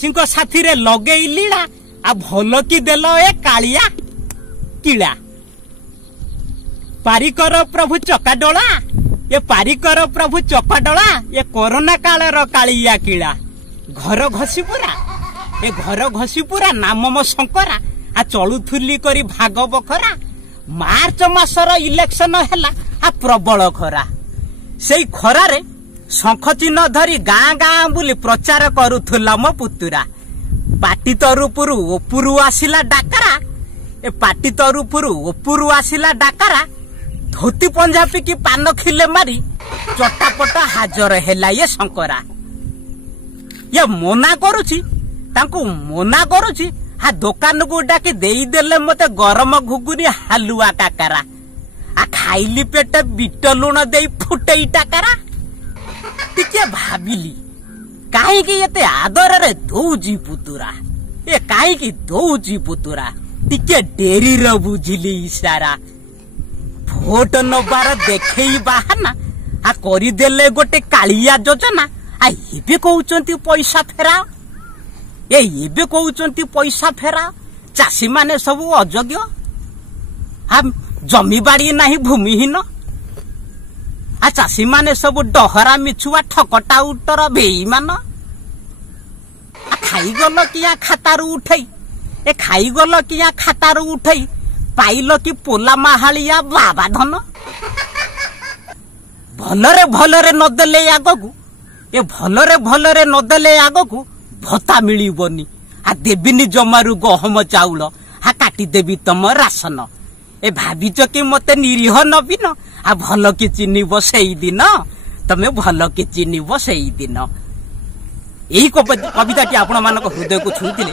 सिंह साथी रे लगे लीला आ भल की देल ए कालिया किला पारिकर प्रभु चकाडोला ये पारिकर प्रभु चकाडोला ये कोरोना काल रो कालिया किला घर घसीपुरा ए घर घसीपुरा नाम मो शंकरा आ चलुथुली करी भाग बखरा मार्च मासर इलेक्शन हैला आ प्रबल खरा सेई खरा रे शंख चिन्ह धरी गाँ गाँ बुली प्रचार करुथुला मो पुतुरा पाटी तरफरु ओपुरु आसिला डाकरा ए पाटी तरफरु ओपुरु आसिला डाकरा धोती पंजाबी की पान खिले मारी चटापटा हाजर हैला ये शंकरा ये मना करुची तांकु मना करुची हा दुकान को डाकी देई देले मते गरम घुगुनी हालुआ काकरा आ खाइली पेट बिट लुण देई फुटेई टाकरा टिके भाबिली काहे कि एते आदर रे दौजी पुतुरा ए काहे कि दौजी पुतुरा टिके डेरी रे बुझिली इशारा भोट नबार देखई बाहाना आ करी देले गोटे कालिया योजना आ एबे कहउचंती पैसा फेरा ए एबे कहउचंती पैसा फेरा चासी माने सब अयोग्य हम जमी बाड़ी नाही भूमिहीन आ चासी माने सब डहरा मिछुआ ठकटा उटर बेईमान आ खाई गल किया खातारू उठई ए खाई गल किया खातारू उठई पाइल कि पोला माहालिया बाबा धन भलरे नदेले आगकू ए भलरे नदेले आगकू भत्ता मिलिबनी आ देबिनी जमारू गहम चाउल हा काटी देबी तम राशन ए भाबिच कि मते निरीह नबीन आ भल कि चिन्हिब सेई दिन तमे भल कि चिन्हिब सेई दिन एही कविताटी आपण मानक हृदय को छुईतिले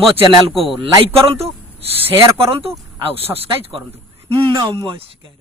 मो चैनल को लाइक करंतु शेयर करंतु आ सब्सक्राइब करंतु नमस्कार।